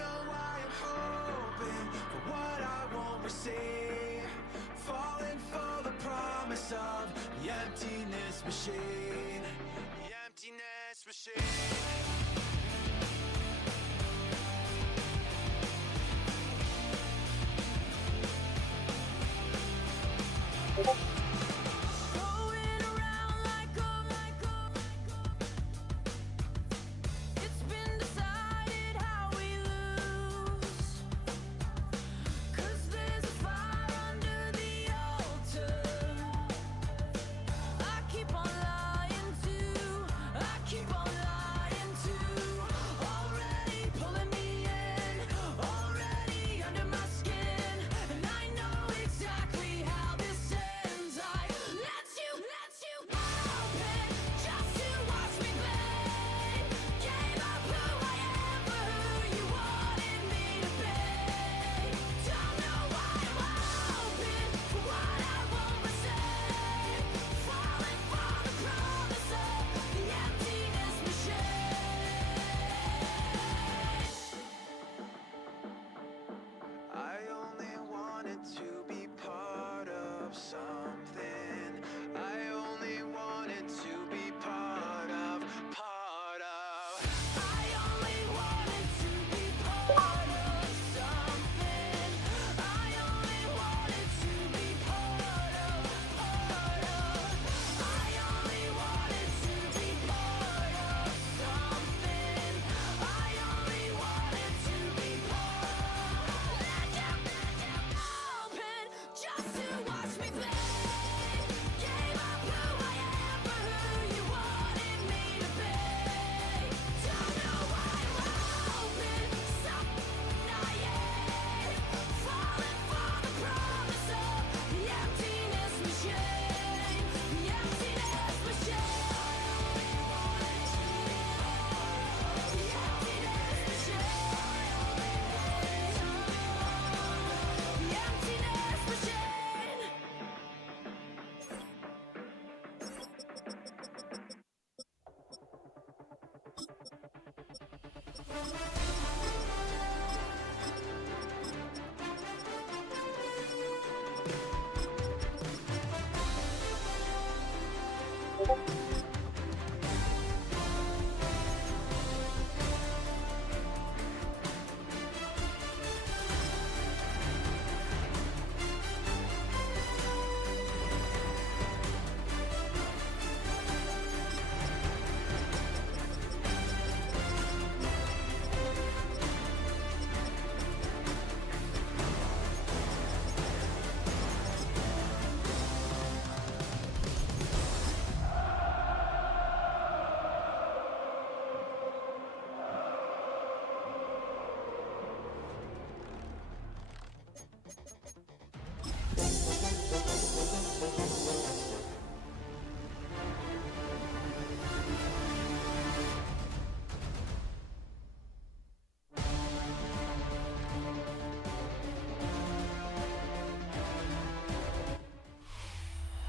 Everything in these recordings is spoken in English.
know why I'm hoping for what I won't receive. Falling for the promise of the emptiness machine. The emptiness machine.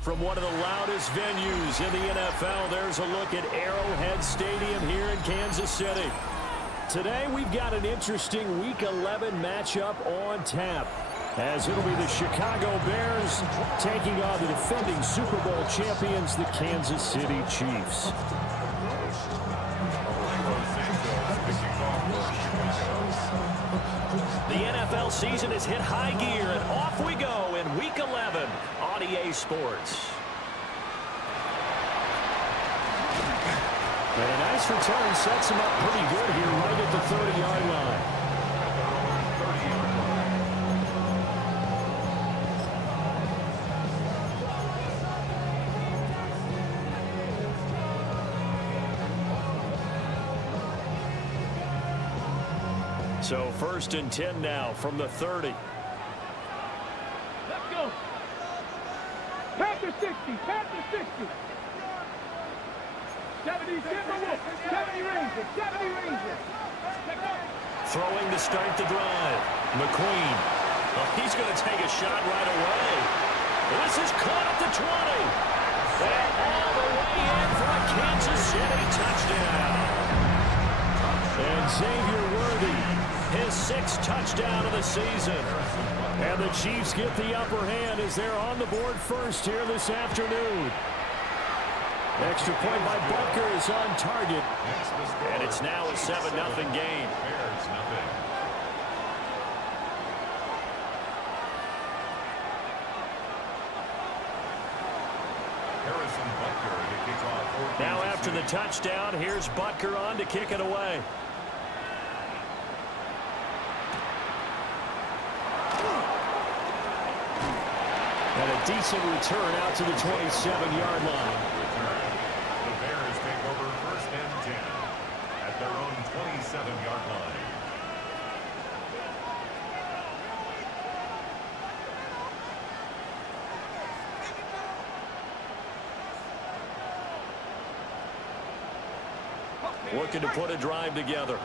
From one of the loudest venues in the NFL, there's a look at Arrowhead Stadium here in Kansas City. Today, we've got an interesting Week 11 matchup on tap, as it'll be the Chicago Bears taking on the defending Super Bowl champions, the Kansas City Chiefs. The NFL season has hit high gear, and off we go in Week 11 on EA Sports. And a nice return sets him up pretty good here right at the 30-yard line. So 1st and 10 now from the 30. Let's go. Panther 60, Panther 60. 70 Rangers, 70 Rangers. Throwing to start the drive. McQueen. Well, he's going to take a shot right away. This is caught at the 20. And all the way in for a Kansas City touchdown. And Xavier Worthy his 6th touchdown of the season. And the Chiefs get the upper hand as they're on the board first here this afternoon. Extra point by Butker is on target. And it's now a 7-0 game. Now after the touchdown, here's Butker on to kick it away. And a decent return out to the 27-yard line. The Bears take over 1st and 10 at their own 27-yard line. Looking to put a drive together.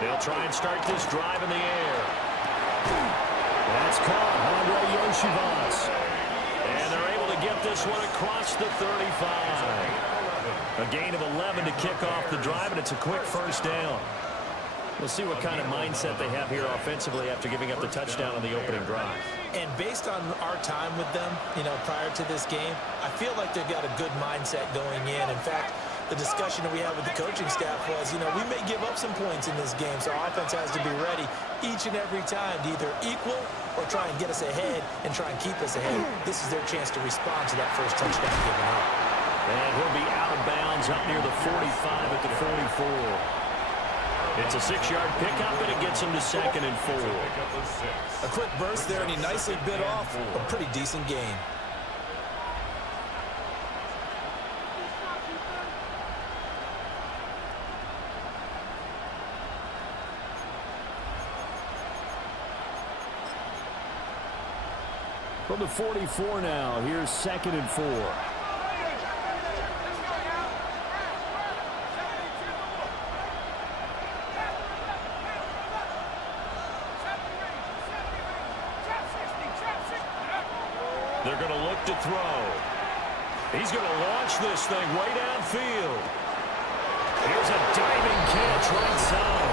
They'll try and start this drive in the air. That's caught. Andre Yoshivas. And they're able to get this one across the 35. A gain of 11 to kick off the drive, and it's a quick 1st down. We'll see what kind of mindset they have here offensively after giving up the touchdown on the opening drive. And based on our time with them, prior to this game, I feel like they've got a good mindset going in. In fact, the discussion that we had with the coaching staff was, we may give up some points in this game, so our offense has to be ready each and every time to either equal or try and get us ahead and try and keep us ahead. This is their chance to respond to that first touchdown given up. And he'll be out of bounds up near the 45 at the 44. It's a 6-yard pickup, and it gets him to 2nd and 4. A quick burst there, and he nicely bit off a pretty decent gain. From the 44 now, here's 2nd and 4. They're going to look to throw. He's going to launch this thing way downfield. Here's a diving catch right side.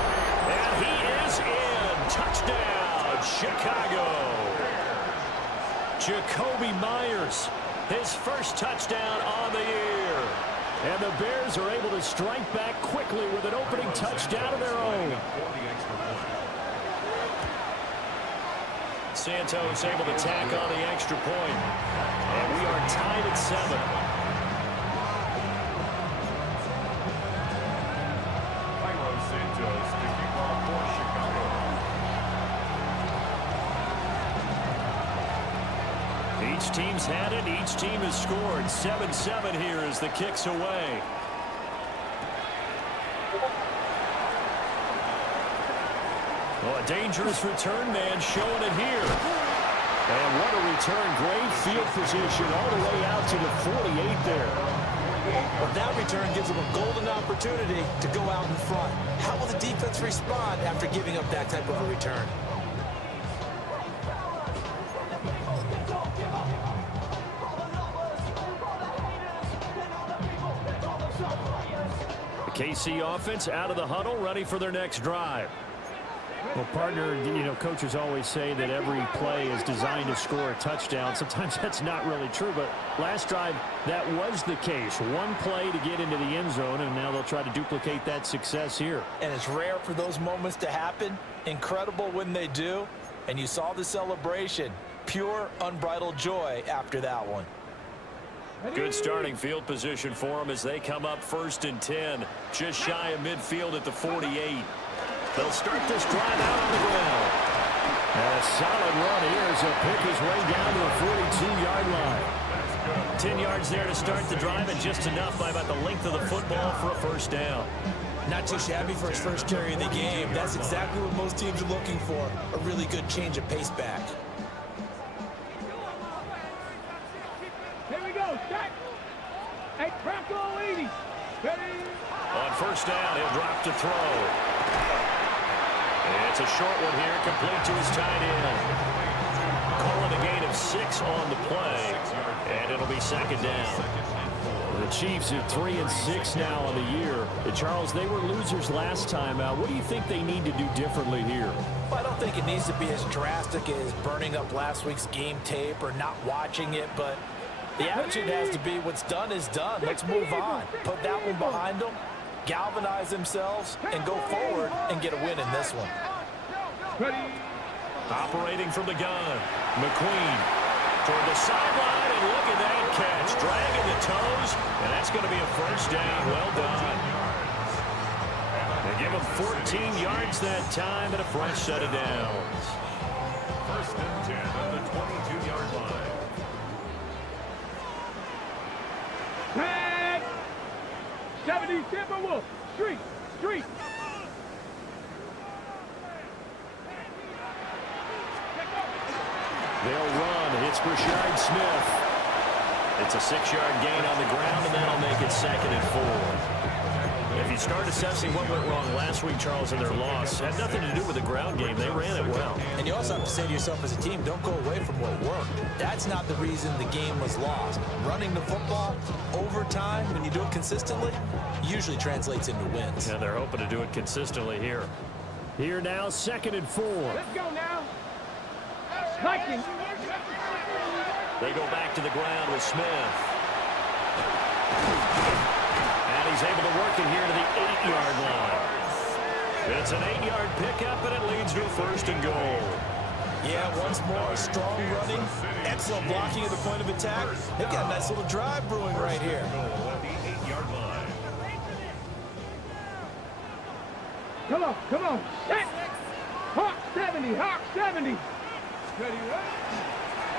And he is in. Touchdown, Chicago. Jacoby Myers, his 1st touchdown on the year. And the Bears are able to strike back quickly with an opening touchdown of their own. Santos able to tack on the extra point. And we are tied at 7. Santos to kick off for Chicago. Each team's had it. Each team has scored. 7-7 here as the kick's away. Well, a dangerous return man showing it here. And what a return. Great field position all the way out to the 48 there. But that return gives them a golden opportunity to go out in front. How will the defense respond after giving up that type of a return? The KC offense out of the huddle, ready for their next drive. Well, partner, coaches always say that every play is designed to score a touchdown. Sometimes that's not really true, but last drive, that was the case. One play to get into the end zone, and now they'll try to duplicate that success here. And it's rare for those moments to happen. Incredible when they do. And you saw the celebration. Pure, unbridled joy after that one. Good starting field position for them as they come up 1st and 10. Just shy of midfield at the 48. They'll start this drive out on the ground. And a solid run here as he'll pick his way down to the 42-yard line. 10 yards there to start the drive, and just enough by about the length of the football for a 1st down. Not too shabby for his first carry of the game. That's exactly what most teams are looking for. A really good change of pace back. Here we go. Stack. Hey, Bronco 80. Ready. On 1st down, he'll drop to throw. It's a short one here, complete to his tight end. Calling a gain of 6 on the play, and it'll be 2nd down. The Chiefs are 3-6 now on the year. Charles, they were losers last time out. What do you think they need to do differently here? Well, I don't think it needs to be as drastic as burning up last week's game tape or not watching it, but the attitude has to be what's done is done. Let's move on. Put that one behind them, galvanize themselves, and go forward and get a win in this one. Operating from the gun, McQueen toward the sideline, and look at that catch. Dragging the toes, and that's going to be a first down. Well done. They give him 14 yards that time and a fresh set of downs. First and 10 at the 22-yard line. Tag! 70 Timberwolf. Street. They'll run. It's Brashard Smith. It's a 6-yard gain on the ground, and that'll make it 2nd and 4. If you start assessing what went wrong last week, Charles, in their loss, had nothing to do with the ground game. They ran it well. And you also have to say to yourself as a team, don't go away from what worked. That's not the reason the game was lost. Running the football over time, when you do it consistently, usually translates into wins. And they're hoping to do it consistently here. Here now, 2nd and 4. Let's go now. Vikings. They go back to the ground with Smith. And he's able to work it here to the 8-yard line. It's an 8-yard pickup, and it leads to a 1st and goal. Yeah, once more, strong running, excellent blocking at the point of attack. They've got a nice little drive brewing right here. At the 8-yard line. Come on. Set. Hawk 70. Ready,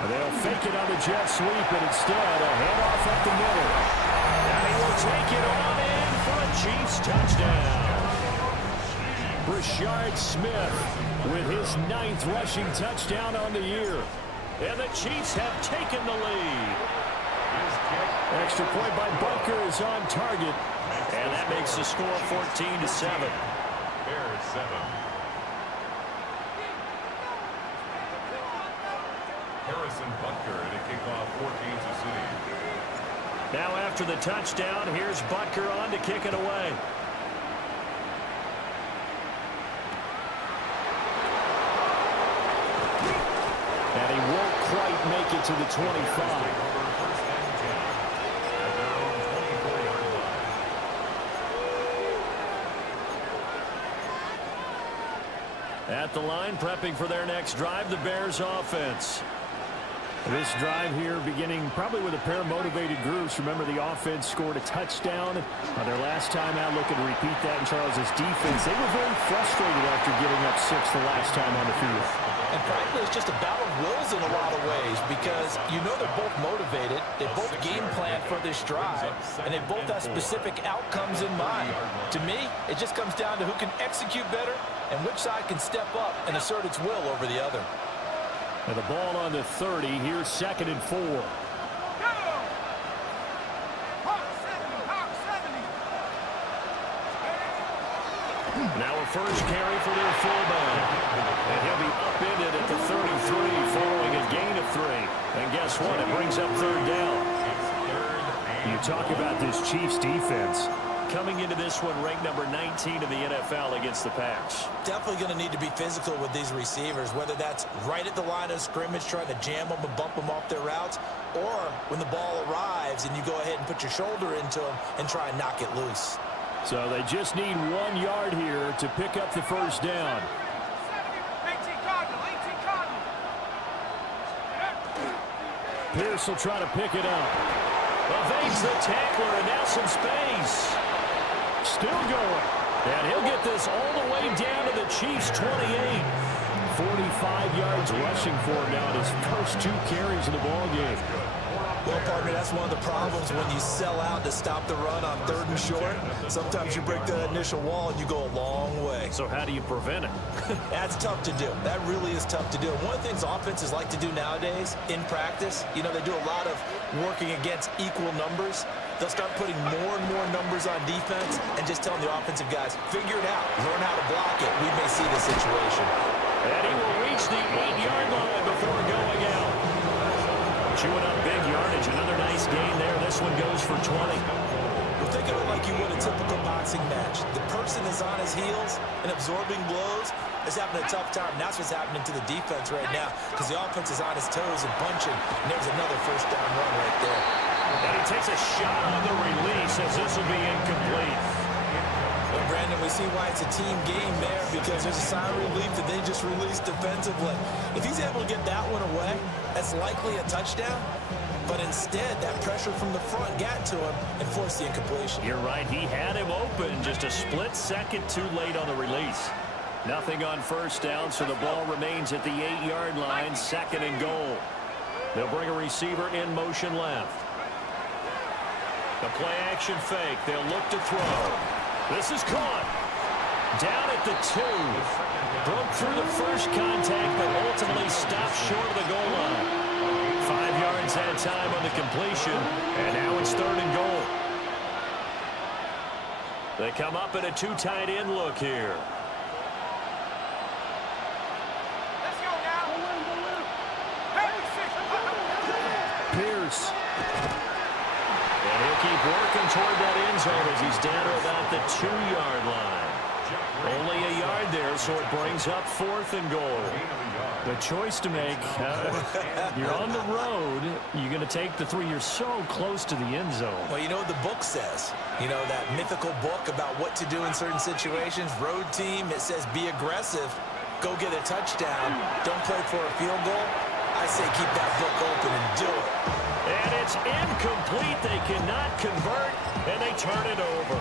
They'll fake it on the jet sweep, and instead a handoff up the middle. And he will take it on in for a Chiefs touchdown. Brashard Smith with his 9th rushing touchdown on the year. And the Chiefs have taken the lead. Extra point by Bunker is on target. And that makes the score 14-7. Bears 7. Harrison Butker to kick off for Kansas City. Now after the touchdown, here's Butker on to kick it away. And he won't quite make it to the 25. At the line, prepping for their next drive, the Bears offense. This drive here beginning probably with a pair of motivated groups. Remember, the offense scored a touchdown on their last time out. Looking to repeat that in Charles's defense. They were very frustrated after giving up 6 the last time on the field. And frankly, it's just a battle of wills in a lot of ways because you know they're both motivated. They both game plan for this drive, and they both have specific outcomes in mind. To me, it just comes down to who can execute better and which side can step up and assert its will over the other. And the ball on the 30. Here's 2nd and 4. Now a first carry for their fullback. And he'll be upended at the 33 following a gain of 3. And guess what? It brings up 3rd down. You talk about this Chiefs defense. Coming into this one ranked number 19 in the NFL against the pass. Definitely going to need to be physical with these receivers, whether that's right at the line of scrimmage trying to jam them and bump them off their routes, or when the ball arrives and you go ahead and put your shoulder into them and try and knock it loose. So they just need 1 yard here to pick up the first down. 18 Cardinal. Pierce will try to pick it up. Evades the tackler, and now some space. Still going. And he'll get this all the way down to the Chiefs' 28. 45 yards rushing for him now in his first 2 carries of the ballgame. Well, partner, that's one of the problems when you sell out to stop the run on 3rd and short. Sometimes you break that initial wall and you go a long way. So how do you prevent it? That's tough to do. That really is tough to do. One of the things offenses like to do nowadays in practice, you know, they do a lot of working against equal numbers. They'll start putting more and more numbers on defense and just telling the offensive guys, figure it out, learn how to block it. We may see this situation. And he will reach the 8-yard line before going out. Chewing up big yardage. Another nice gain there. This one goes for 20. Well, think of it like you would a typical boxing match. The person is on his heels and absorbing blows is having a tough time. And that's what's happening to the defense right now because the offense is on his toes and punching. And there's another first down run right there. And he takes a shot on the release as this will be incomplete. Well, Brandon, we see why it's a team game there because there's a sigh of relief that they just released defensively. If he's able to get that one away, that's likely a touchdown. But instead, that pressure from the front got to him and forced the incompletion. You're right. He had him open just a split second too late on the release. Nothing on first down, so the ball remains at the 8-yard line, 2nd and goal. They'll bring a receiver in motion left. The play action fake. They'll look to throw. This is caught. Down at the 2. Broke through the first contact, but ultimately stopped short of the goal line. 5 yards that time on the completion, and now it's 3rd and goal. They come up in a 2 tight end look here. Let's go now. Pierce. And he'll keep working toward that end zone as he's down to about the 2-yard line. Only a yard there, so it brings up 4th and goal. The choice to make. You're on the road. You're going to take the 3. You're so close to the end zone. Well, you know what the book says. You know, that mythical book about what to do in certain situations. Road team, it says be aggressive. Go get a touchdown. Don't play for a field goal. I say keep that book open and do it. And it's incomplete. They cannot convert, and they turn it over.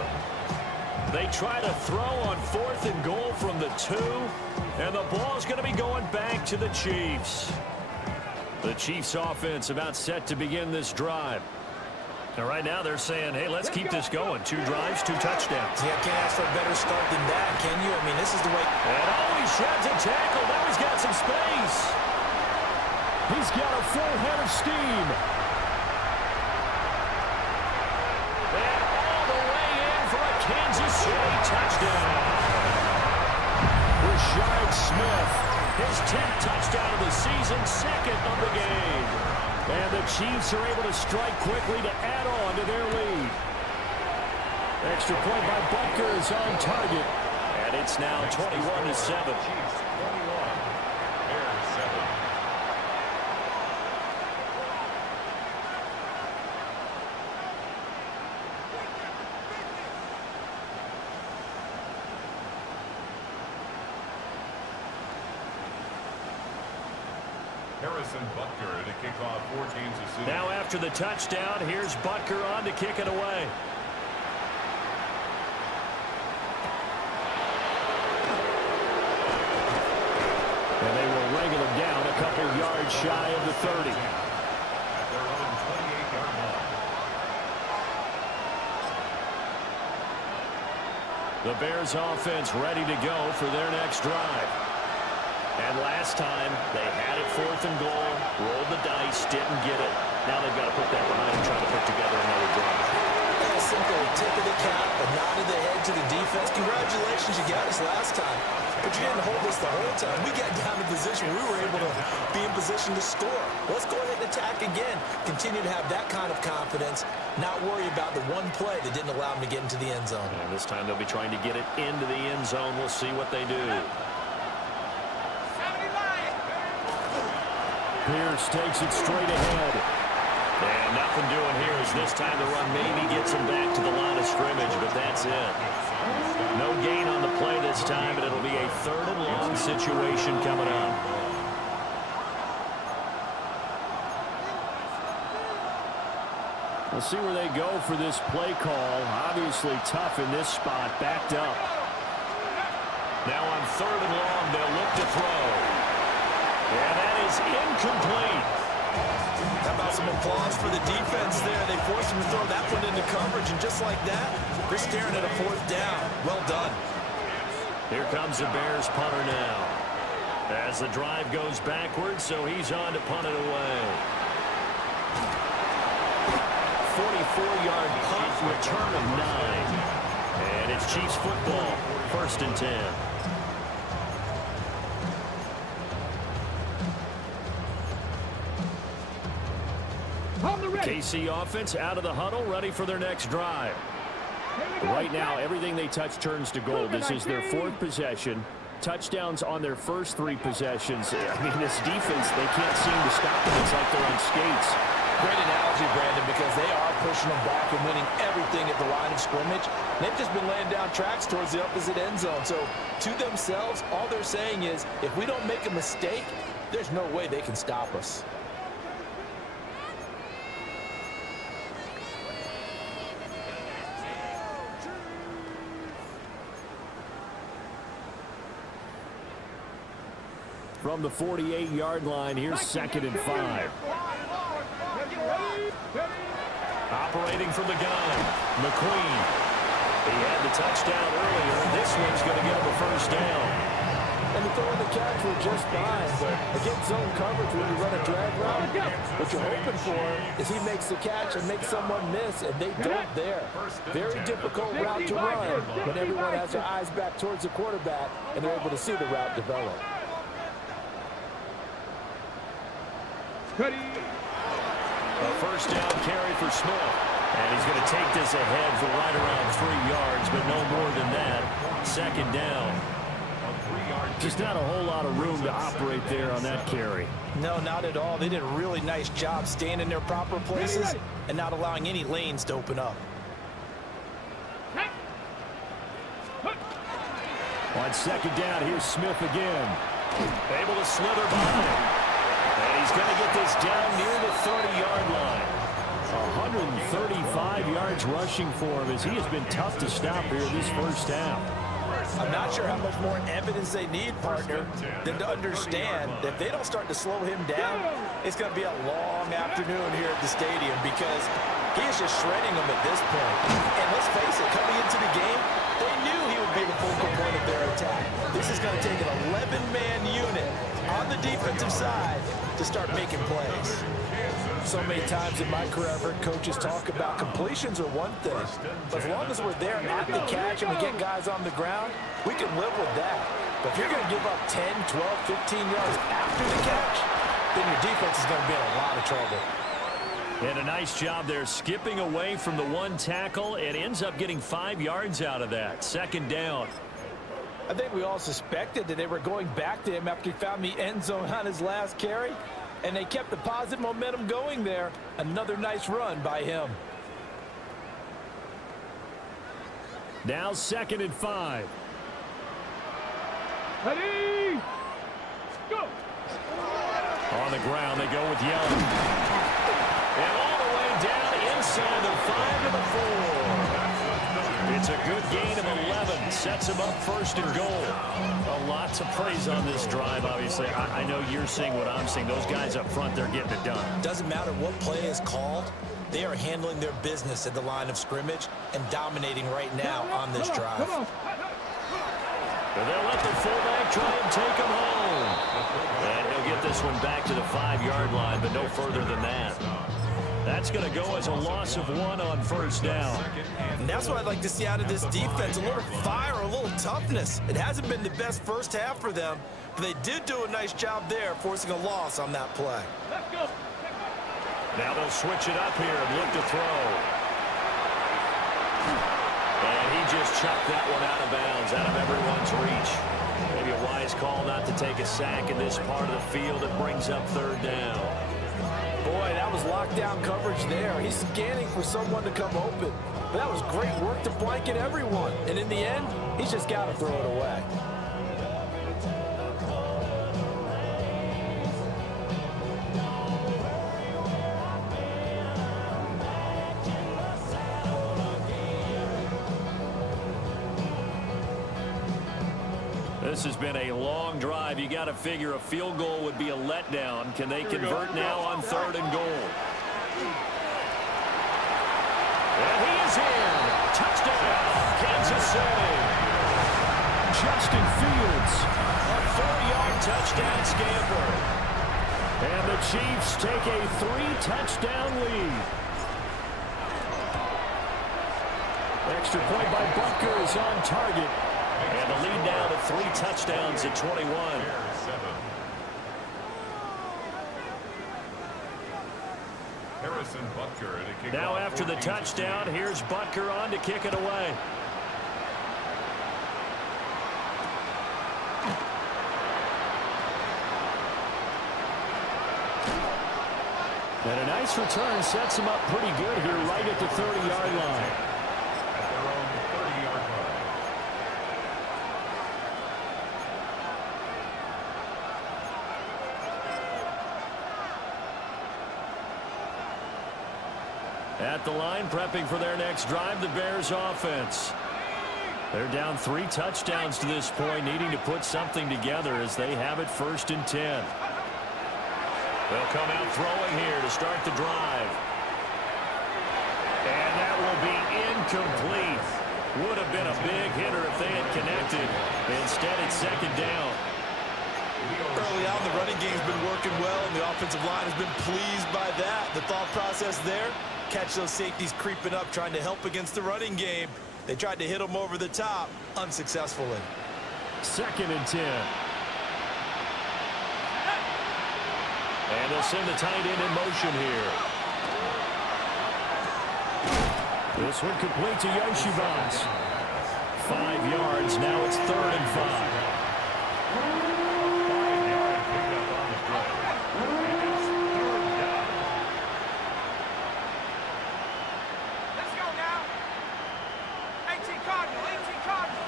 They try to throw on 4th and goal from the 2, and the ball's going to be going back to the Chiefs. The Chiefs offense about set to begin this drive. And right now they're saying, hey, let's keep this going. 2 drives, 2 touchdowns. Yeah, can't ask for a better start than that, can you? I mean, this is the way. And he sheds a tackle. Now he's got some space. He's got a full head of steam. And all the way in for a Kansas City touchdown. Rashard Smith, his 10th touchdown of the season, 2nd of the game. And the Chiefs are able to strike quickly to add on to their lead. Extra point by Butker is on target. And it's now 21-7. Butker to kick off for Kansas City. Now after the touchdown, here's Butker on to kick it away. And they will wrangle him down a couple yards shy of the 30. At their own 28-yard line. The Bears offense ready to go for their next drive. And last time, they had it 4th and goal, rolled the dice, didn't get it. Now they've got to put that behind and try to put together another drive. A simple tip of the cap, a nod of the head to the defense. Congratulations, you got us last time. But you didn't hold us the whole time. We got down to position where we were able to be in position to score. Let's go ahead and attack again. Continue to have that kind of confidence, not worry about the one play that didn't allow them to get into the end zone. And this time they'll be trying to get it into the end zone. We'll see what they do. Pierce takes it straight ahead. And nothing doing here as this time the run maybe gets him back to the line of scrimmage, but that's it. No gain on the play this time, but it'll be a 3rd and long situation coming up. We'll see where they go for this play call. Obviously tough in this spot, backed up. Now on 3rd and long, they'll look to throw. And that is incomplete. How about some applause for the defense there? They forced him to throw that one into coverage, and just like that, they're staring at a 4th down. Well done. Here comes the Bears punter now. As the drive goes backwards, so he's on to punt it away. 44-yard punt, return of 9. And it's Chiefs football, 1st and 10. KC offense out of the huddle, ready for their next drive. Right now, everything they touch turns to gold. This is their 4th possession. Touchdowns on their first 3 possessions. I mean, this defense, they can't seem to stop them. It's like they're on skates. Great analogy, Brandon, because they are pushing them back and winning everything at the line of scrimmage. They've just been laying down tracks towards the opposite end zone. So, to themselves, all they're saying is, if we don't make a mistake, there's no way they can stop us. From the 48-yard line, here's 2nd and 5. Operating from the gun, McQueen. He had the touchdown earlier. This one's going to get him a first down. And the throw and the catch were just fine, but against zone coverage when you run a drag route, what you're hoping for is he makes the catch and makes someone miss, and they don't there. Very difficult route to run when everyone has their eyes back towards the quarterback and they're able to see the route develop. A first down carry for Smith. And he's going to take this ahead for right around 3 yards, but no more than that. 2nd down. Just not a whole lot of room to operate there on that carry. No, not at all. They did a really nice job staying in their proper places and not allowing any lanes to open up. On 2nd down, here's Smith again. Able to slither by. And he's going to get this down near the 30-yard line. 135 yards rushing for him as he has been tough to stop here this first half. I'm not sure how much more evidence they need, partner, than to understand that if they don't start to slow him down, it's going to be a long afternoon here at the stadium because he is just shredding them at this point. And let's face it, coming into the game, they knew he would be the focal point of their attack. This is going to take an 11-man unit on the defensive side to start making plays. So many times in my career, I've heard coaches talk about completions are one thing. But as long as we're there at the catch and we get guys on the ground, we can live with that. But if you're going to give up 10, 12, 15 yards after the catch, then your defense is going to be in a lot of trouble. And a nice job there skipping away from the one tackle and ends up getting 5 yards out of that. 2nd down. I think we all suspected that they were going back to him after he found the end zone on his last carry. And they kept the positive momentum going there. Another nice run by him. Now 2nd and 5. Ready, go. On the ground, they go with Young. And all the way down inside the 5 to the 4. It's a good gain of 11. Sets him up 1st and goal. A lot to praise on this drive, obviously. I know you're seeing what I'm seeing. Those guys up front, they're getting it done. Doesn't matter what play is called. They are handling their business at the line of scrimmage and dominating right now on this drive. And they'll let the fullback try and take him home. And he'll get this one back to the 5-yard line, but no further than that. That's going to go as a loss of 1 on 1st down. And that's what I'd like to see out of this defense, a little fire, a little toughness. It hasn't been the best first half for them, but they did do a nice job there, forcing a loss on that play. Now they'll switch it up here and look to throw. And he just chucked that one out of bounds, out of everyone's reach. Maybe a wise call not to take a sack in this part of the field. It brings up 3rd down. Boy, that was lockdown coverage there. He's scanning for someone to come open. But that was great work to blanket everyone. And in the end, he's just got to throw it away. This has been a long drive. You got to figure a field goal would be a letdown. Can they convert now on 3rd and goal? And he is in. Touchdown, Kansas City. Justin Fields, a 4-yard touchdown scamper. And the Chiefs take a 3-touchdown lead. Extra point by Butker is on target. And the lead now to 3 touchdowns at 21. Now after the touchdown, here's Butker on to kick it away. And a nice return sets him up pretty good here right at the 30-yard line. At their own 30-yard line. At the line, prepping for their next drive, the Bears offense. They're down 3 touchdowns to this point, needing to put something together as they have it 1st and 10. They'll come out throwing here to start the drive. And that will be incomplete. Would have been a big hitter if they had connected. Instead, it's 2nd down. Early on, the running game's been working well, and the offensive line has been pleased by that. The thought process there, catch those safeties creeping up, trying to help against the running game. They tried to hit them over the top, unsuccessfully. 2nd and 10. And they'll send the tight end in motion here. This one complete to Yoshibas. 5 yards. Now it's 3rd and 5. Let's go now. 18 Cardinal, 18 Cardinal.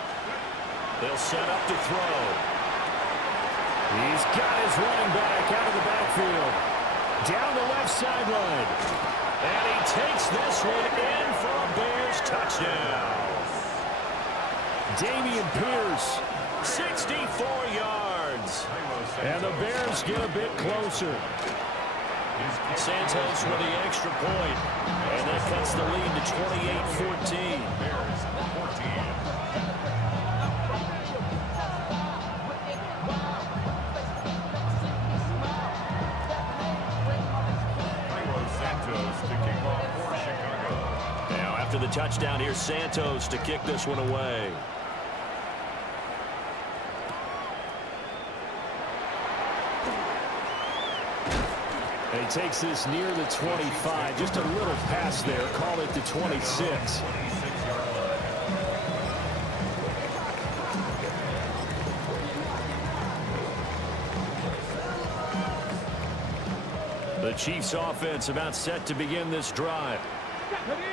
They'll set up to throw. He's got his running back out of the backfield. Down the left sideline. And he takes this one in for a Bears touchdown. Dameon Pierce, 64 yards. And the Bears get a bit closer. Santos with the extra point. And that cuts the lead to 28-14. Bears 14. Now after the touchdown, here's Santos to kick this one away. And he takes this near the 25. Just a little pass there. Call it the 26. The Chiefs offense about set to begin this drive.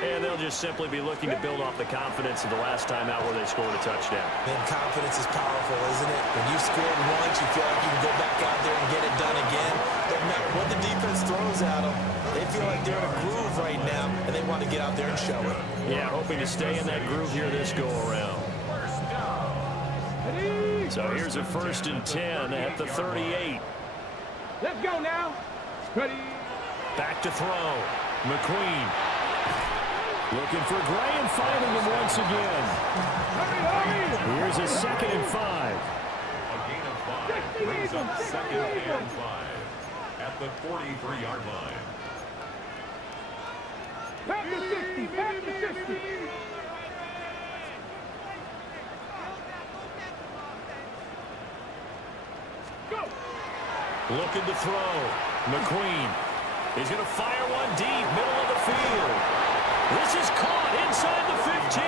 And they'll just simply be looking to build off the confidence of the last time out where they scored a touchdown. Man, confidence is powerful, isn't it? When you scored once, you feel like you can go back out there and get it done again. Doesn't matter what the defense throws at them. They feel like they're in a groove right now, and they want to get out there and show it. Yeah, hoping to stay in that groove here this go-around. So here's a 1st and 10 at the 38. Let's go now. Ready. Back to throw. McQueen. Looking for Gray and finding him once again. Here's a 2nd and 5. A gain of 5 brings up 2nd and 5 at the 43-yard line. Back to 60. Back to 60. Go. Looking to throw. McQueen. He's going to fire one deep, middle of the field. This is caught inside the 15.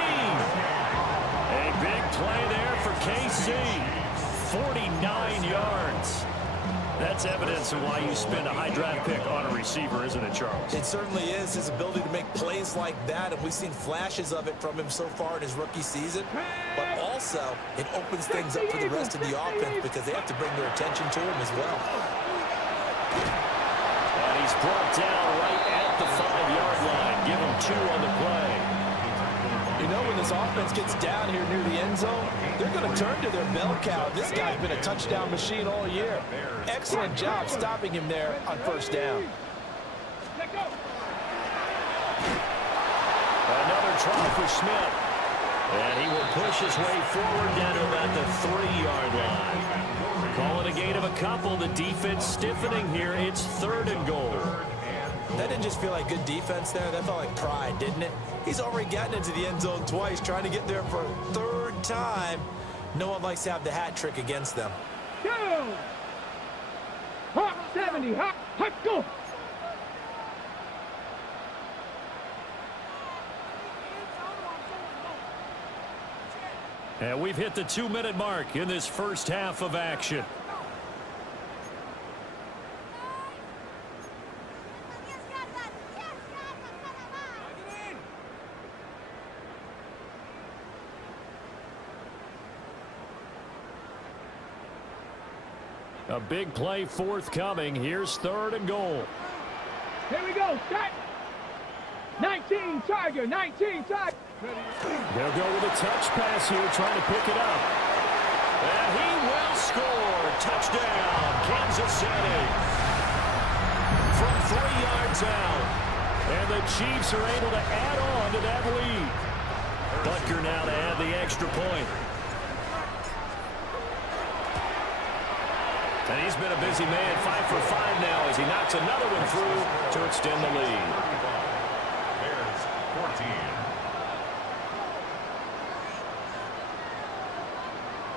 A big play there for KC. 49 yards. That's evidence of why you spend a high draft pick on a receiver, isn't it, Charles? It certainly is. His ability to make plays like that, and we've seen flashes of it from him so far in his rookie season. But also, it opens things up for the rest of the offense because they have to bring their attention to him as well. And he's brought down right at the 5-yard line. Give him 2 on the play. You know, when this offense gets down here near the end zone, they're going to turn to their bell cow. This guy's been a touchdown machine all year. Excellent job stopping him there on 1st down. Another try for Smith. And he will push his way forward down to about the 3-yard line. Calling a gain of a couple. The defense stiffening here. It's 3rd and goal. That didn't just feel like good defense there. That felt like pride, didn't it? He's already gotten into the end zone twice, trying to get there for a 3rd time. No one likes to have the hat trick against them. Go. Hot 70. Hot. Hot. Go. And we've hit the 2-minute mark in this first half of action. A big play forthcoming. Here's 3rd and goal. Here we go. Set. 19 Tiger. 19 Tiger. They'll go with a touch pass here, trying to pick it up. And he will score. Touchdown, Kansas City. From 3 yards out. And the Chiefs are able to add on to that lead. Butker now to add the extra point. And he's been a busy man, 5 for 5 now as he knocks another one through to extend the lead. Bears 14.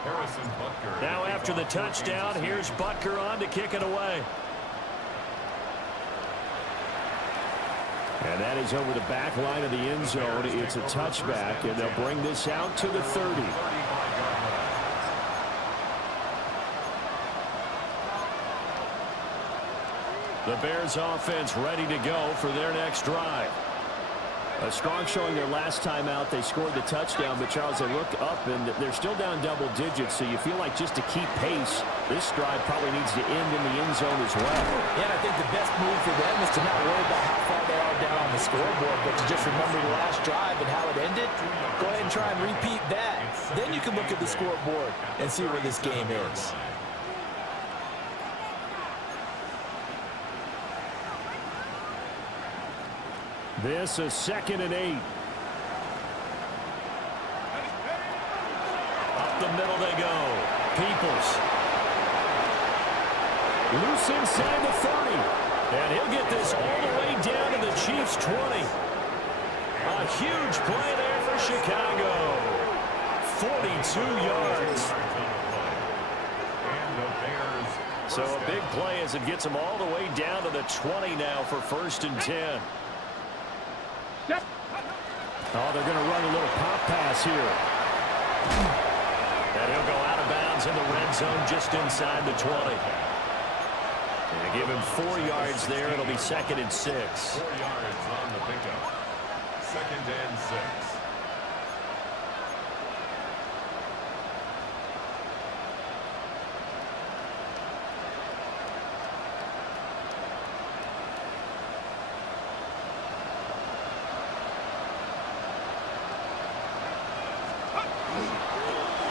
Harrison Butker. Now after the touchdown, here's Butker on to kick it away. And that is over the back line of the end zone. It's a touchback, and they'll bring this out to the 30. The Bears offense ready to go for their next drive. A strong showing their last time out. They scored the touchdown, but Charles, they look up and they're still down double digits, so you feel like just to keep pace, this drive probably needs to end in the end zone as well. Yeah, and I think the best move for them is to not worry about how far they are down on the scoreboard, but to just remember the last drive and how it ended. Go ahead and try and repeat that. Then you can look at the scoreboard and see where this game is. This is 2nd and 8. Up the middle they go. Peoples. Loose inside the 30. And he'll get this all the way down to the Chiefs' 20. A huge play there for Chicago. 42 yards. So a big play as it gets them all the way down to the 20 now for 1st and 10. Oh, they're going to run a little pop pass here. And he'll go out of bounds in the red zone just inside the 20. And give him 4 yards there. It'll be 2nd and 6. 4 yards on the pickup. 2nd and 6.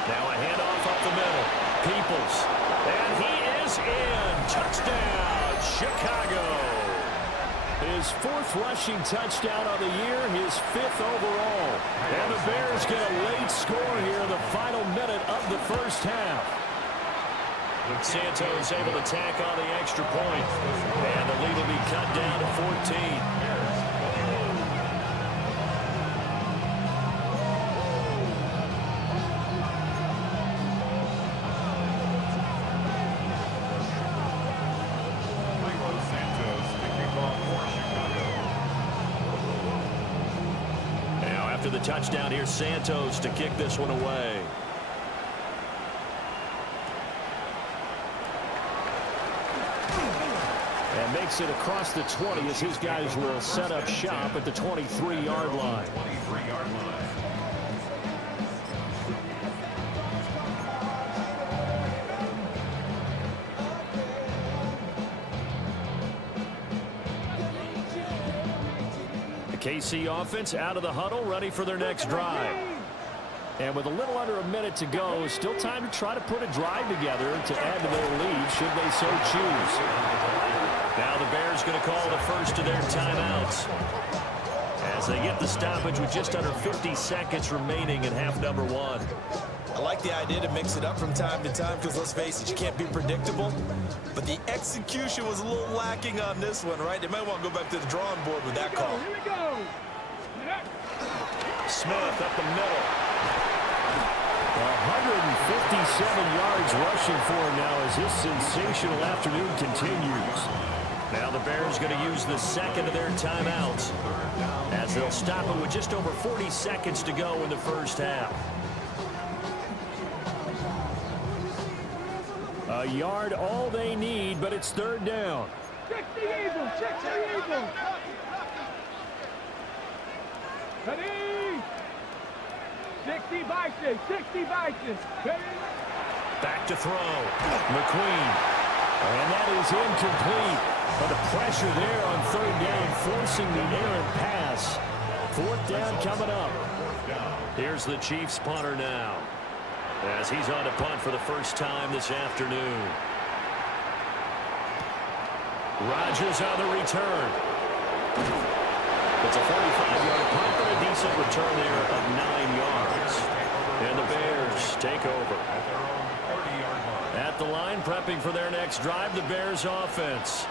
Now a handoff up the middle. Peoples. And he is in. Touchdown, Chicago. His 4th rushing touchdown of the year, his 5th overall. And the Bears get a late score here in the final minute of the first half. Santos able to tack on the extra point. And the lead will be cut down to 14. The touchdown here, Santos to kick this one away. And makes it across the 20 as his guys will set up shop at the 23-yard line. KC offense out of the huddle, ready for their next drive. And with a little under a minute to go, still time to try to put a drive together to add to their lead should they so choose. Now the Bears going to call the first of their timeouts as they get the stoppage with just under 50 seconds remaining in half number 1. I like the idea to mix it up from time to time because, let's face it, you can't be predictable. But the execution was a little lacking on this one, right? They might want to go back to the drawing board with that call. Here we go. Smith up the middle. 157 yards rushing for him now as this sensational afternoon continues. Now the Bears going to use the 2nd of their timeouts as they'll stop it with just over 40 seconds to go in the first half. A yard all they need, but it's third down. Check the Eagles. Check the Eagles. Ready? 60 Vices. 60 Vices. Ready? Back to throw. McQueen. And that is incomplete. But the pressure there on third down, forcing the errant pass. Fourth down coming up. Here's the Chiefs punter now, as he's on to punt for the first time this afternoon. Rodgers on the return. It's a 45-yard punt, but a decent return there of 9 yards. And the Bears take over. At the line, prepping for their next drive, the Bears offense.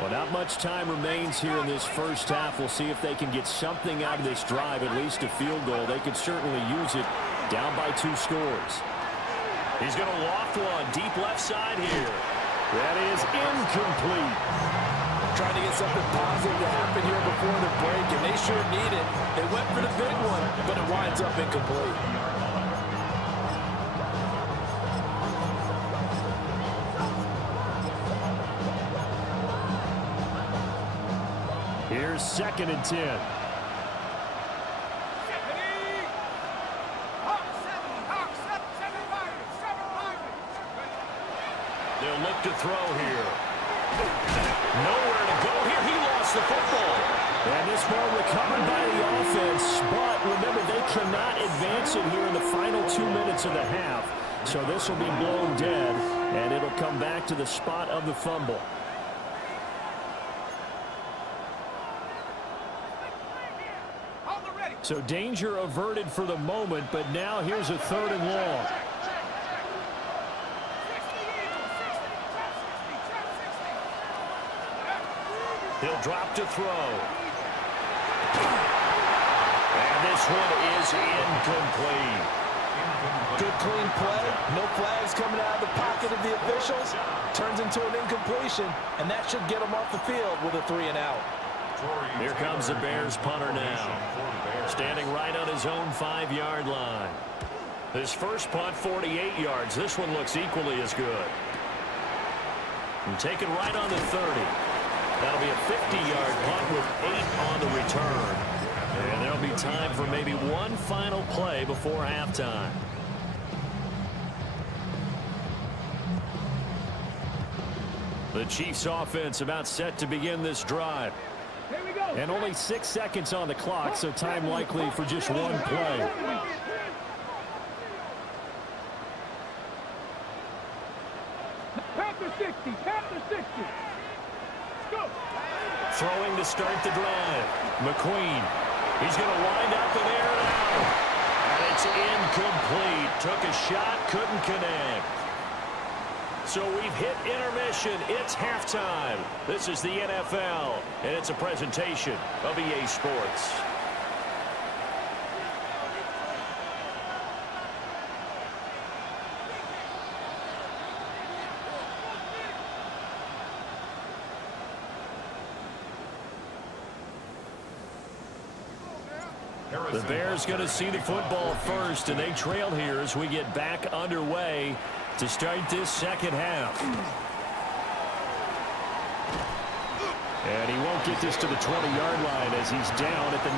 Well, not much time remains here in this first half. We'll see if they can get something out of this drive, at least a field goal. They could certainly use it, down by 2 scores. He's going to loft one deep left side here. That is incomplete. Trying to get something positive to happen here before the break, and they sure need it. They went for the big one, but it winds up incomplete. Here's 2nd and 10. They'll look to throw here. Nowhere to go here. He lost the football. And this ball recovered by the offense. But remember, they cannot advance it here in the final 2 minutes of the half. So this will be blown dead, and it'll come back to the spot of the fumble. So danger averted for the moment, but now here's a 3rd and long. He'll drop to throw. And this one is incomplete. Good clean play. No flags coming out of the pocket of the officials. Turns into an incompletion, and that should get them off the field with a 3-and-out. Here comes the Bears punter now, standing right on his own 5-yard line. His first punt, 48 yards. This one looks equally as good. And taken right on the 30. That'll be a 50-yard punt with 8 on the return. And there'll be time for maybe one final play before halftime. The Chiefs offense about set to begin this drive. Here we go. And only 6 seconds on the clock, so time likely for just one play. Panther 60. Panther 60. Let's go. Throwing to start the drive. McQueen. He's going to wind up and air it out. And it's incomplete. Took a shot, couldn't connect. So we've hit intermission. It's halftime. This is the NFL, and it's a presentation of EA Sports. The Bears going to see the football first, and they trail here as we get back underway to start this second half. And he won't get this to the 20-yard line as he's down at the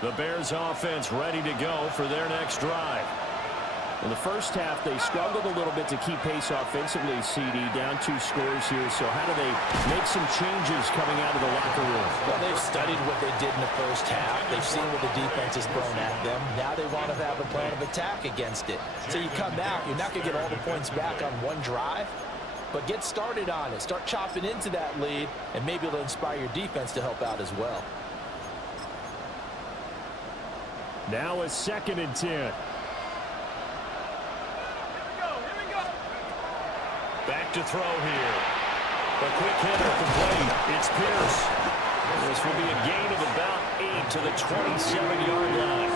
19. The Bears offense ready to go for their next drive. In the first half, they struggled a little bit to keep pace offensively, CD, down 2 scores here. So how do they make some changes coming out of the locker room? Well, they've studied what they did in the first half. They've seen what the defense has thrown at them. Now they want to have a plan of attack against it. So you come out, you're not going to get all the points back on one drive, but get started on it. Start chopping into that lead, and maybe it'll inspire your defense to help out as well. Now a 2nd and 10. Back to throw here. A quick hitter complete. It's Pierce. This will be a gain of about 8 to the 27-yard line.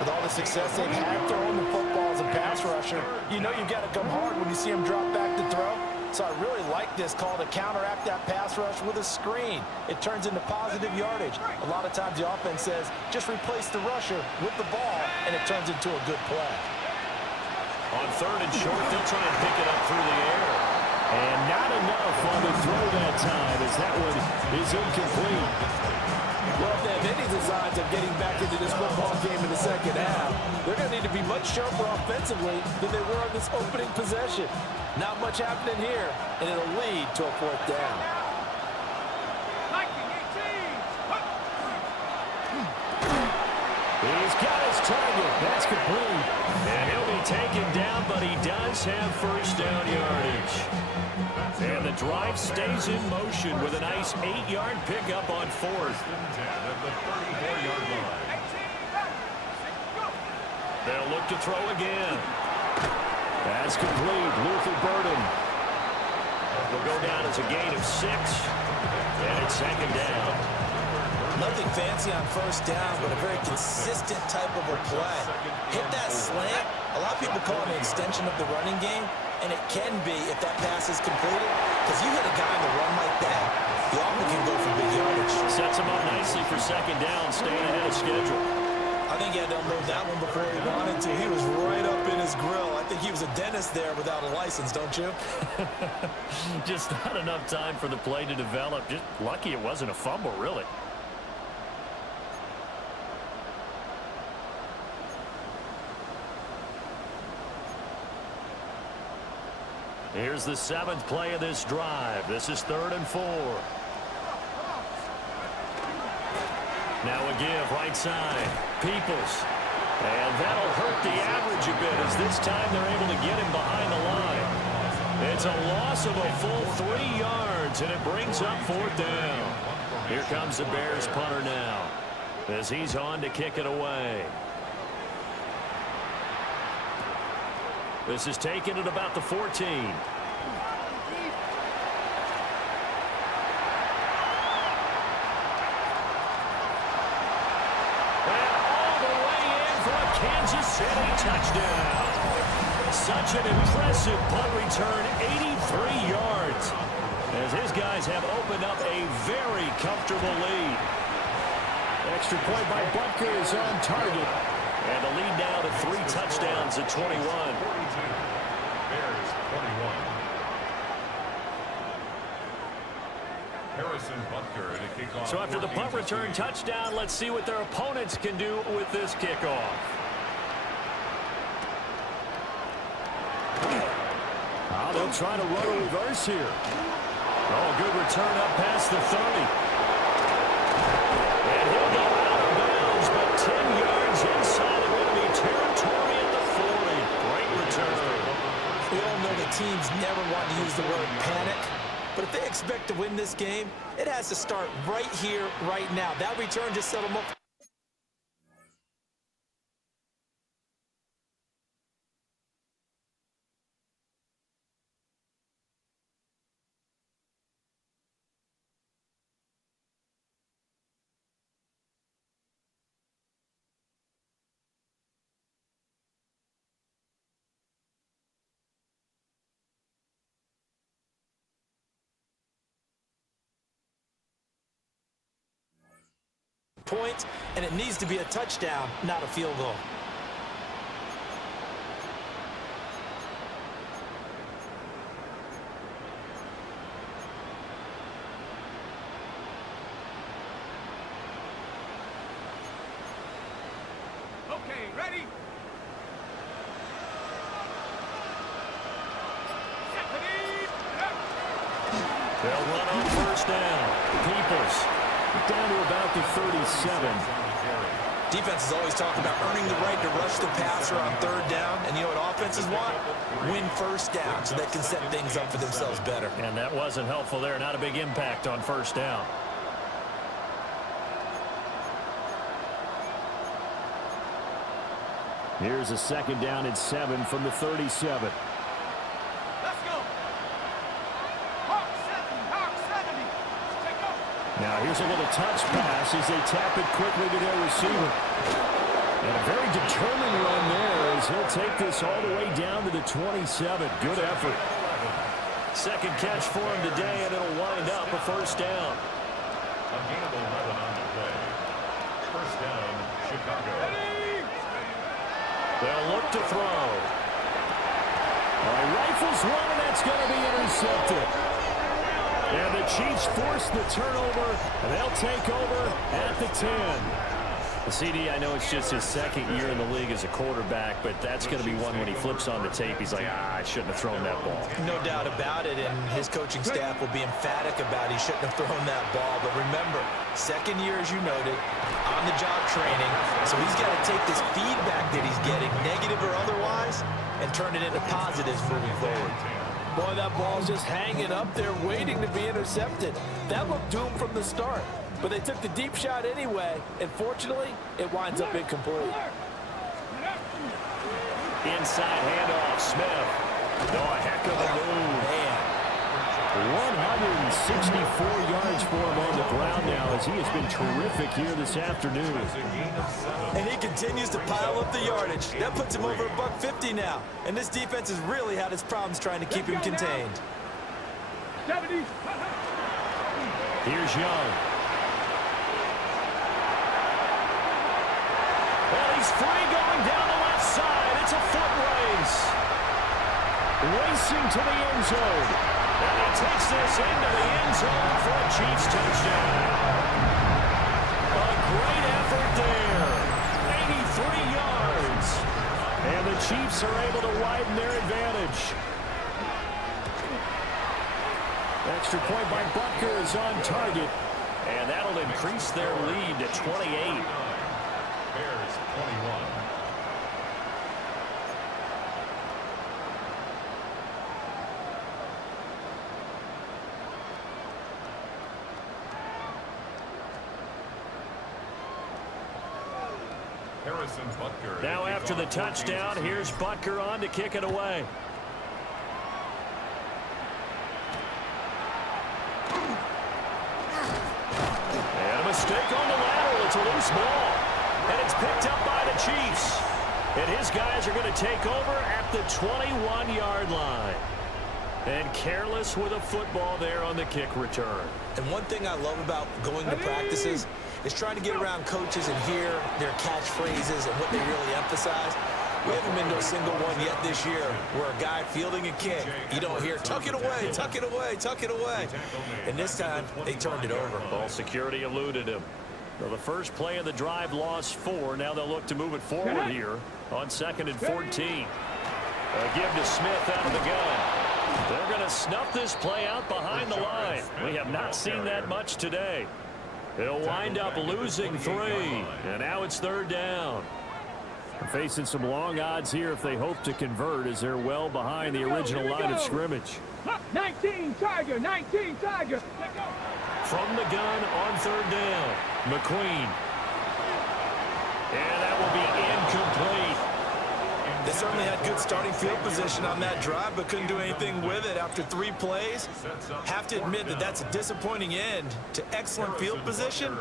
With all the success they've had throwing the football as a pass rusher, you know you've got to come hard when you see him drop back to throw. So I really like this call to counteract that pass rush with a screen. It turns into positive yardage. A lot of times the offense says, just replace the rusher with the ball, and it turns into a good play. On 3rd and short, they'll try and pick it up through the air. And not enough on the throw that time, as that one is incomplete. Well, if they have any designs of getting back into this football game in the second half, they're going to need to be much sharper offensively than they were on this opening possession. Not much happening here, and it'll lead to a 4th down. He's got his target. That's complete. And he'll be taken down, but he does have first down yardage. And the drive stays in motion with a nice 8-yard pickup on 4th. At the 34-yard line. They'll look to throw again. That's complete. Luther Burden will go down as a gain of 6. And it's 2nd down. Nothing fancy on first down, but a very consistent type of a play. Hit that slant. A lot of people call it an extension of the running game, and it can be if that pass is completed, because you hit a guy on the run like that, you often can go for big yardage. Sets him up nicely for 2nd down, staying ahead of schedule. I think he had to unload that one before he wanted to. He was right up in his grill. I think he was a dentist there without a license, don't you? Just not enough time for the play to develop. Just lucky it wasn't a fumble, really. Here's the 7th play of this drive. This is 3rd and 4. Now a give right side. Peoples. And that'll hurt the average a bit as this time they're able to get him behind the line. It's a loss of a full 3 yards, and it brings up 4th down. Here comes the Bears punter now as he's on to kick it away. This is taken at about the 14. And all the way in for a Kansas City touchdown. Such an impressive punt return, 83 yards. As his guys have opened up a very comfortable lead. Extra point by Butker is on target. And the lead now to 3 touchdowns at 21. 42. Bears 21. Harrison Butker to kick off. So after the punt return touchdown, let's see what their opponents can do with this kickoff. Oh, they'll try to run a reverse here. Oh, good return up past the 30. And he'll go out of bounds, but 10 yards inside of enemy territory at the 40. Great return. We all know that teams never want to use the word panic, but if they expect to win this game, it has to start right here, right now. That return just set them up. Points, and it needs to be a touchdown, not a field goal. Okay, ready? They'll run on first down. Peoples down to about the 37. Defense is always talking about earning the right to rush the passer on 3rd down, and you know what offenses want? Win first down so they can set things up for themselves better. And that wasn't helpful there. Not a big impact on first down. Here's a 2nd down and 7 from the 37. Let's go. Hawk 70. Take off. Now here's a little touch pass as they tap it quickly to their receiver. And a very determined run there as he'll take this all the way down to the 27. Good effort. Second catch for him today, and it'll wind up a first down. A gain of 11 on the play. First down, Chicago. They'll look to throw. All right, rifles one, and that's going to be intercepted. And the Chiefs force the turnover, and they'll take over at the 10. CD, I know it's just his second year in the league as a quarterback, but that's going to be one when he flips on the tape. He's like, I shouldn't have thrown that ball. No doubt about it, and his coaching staff will be emphatic about he shouldn't have thrown that ball. But remember, second year, as you noted, on-the-job training, so he's got to take this feedback that he's getting, negative or otherwise, and turn it into positives moving forward. Boy, that ball's just hanging up there waiting to be intercepted. That looked doomed from the start. But they took the deep shot anyway, and fortunately, it winds up incomplete. Inside handoff, Smith. Oh, a heck of a move. Man. 164 yards for him on the ground now as he has been terrific here this afternoon. And he continues to pile up the yardage. That puts him over $150 now. And this defense has really had its problems trying to keep him contained. 70. Here's Young. Well, he's free going down the left side. It's a foot race. Racing to the end zone. And he takes this into the end zone for a Chiefs touchdown. A great effort there. 83 yards. And the Chiefs are able to widen their advantage. Extra point by Butker is on target. And that'll increase their lead to 28. Bears 21. Now after the touchdown, here's Butker on to kick it away. And a mistake on the lateral. It's a loose ball. And it's picked up by the Chiefs. And his guys are going to take over at the 21-yard line. And careless with a football there on the kick return. And one thing I love about going to practices is trying to get around coaches and hear their catchphrases and what they really emphasize. We haven't been to a single one yet this year where a guy fielding a kick, you don't hear, tuck it away, tuck it away, tuck it away. And this time, they turned it over. Ball security eluded him. Well, the first play of the drive lost 4. Now they'll look to move it forward here on 2nd and 14. A give to Smith out of the gun. They're going to snuff this play out behind the line. We have not seen that much today. They'll wind up losing 3. And now it's 3rd down. They're facing some long odds here if they hope to convert as they're well behind the original line of scrimmage. 19 Tiger, 19 Tiger. From the gun on 3rd down, McQueen. And that will be incomplete. They certainly had good starting field position on that drive, but couldn't do anything with it after 3 plays. Have to admit that that's a disappointing end to excellent field position.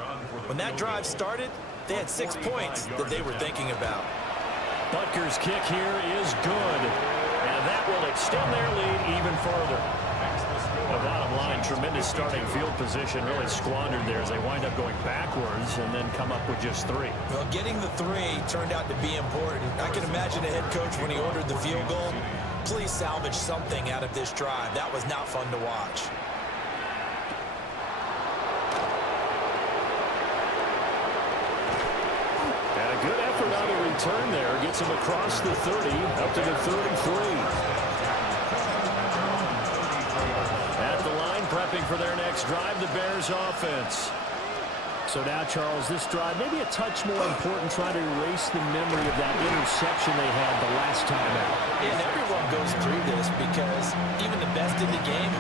When that drive started, they had 6 points that they were thinking about. Butker's kick here is good, and that will extend their lead even further. The bottom line, tremendous starting field position, really squandered there as they wind up going backwards and then come up with just 3. Well, getting the 3 turned out to be important. I can imagine the head coach when he ordered the field goal. Please salvage something out of this drive. That was not fun to watch. And a good effort on the return there. Gets him across the 30, up to the 33. Prepping for their next drive, the Bears offense. So now, Charles, this drive maybe a touch more important, trying to erase the memory of that interception they had the last time out. And everyone goes through this because even the best in the game,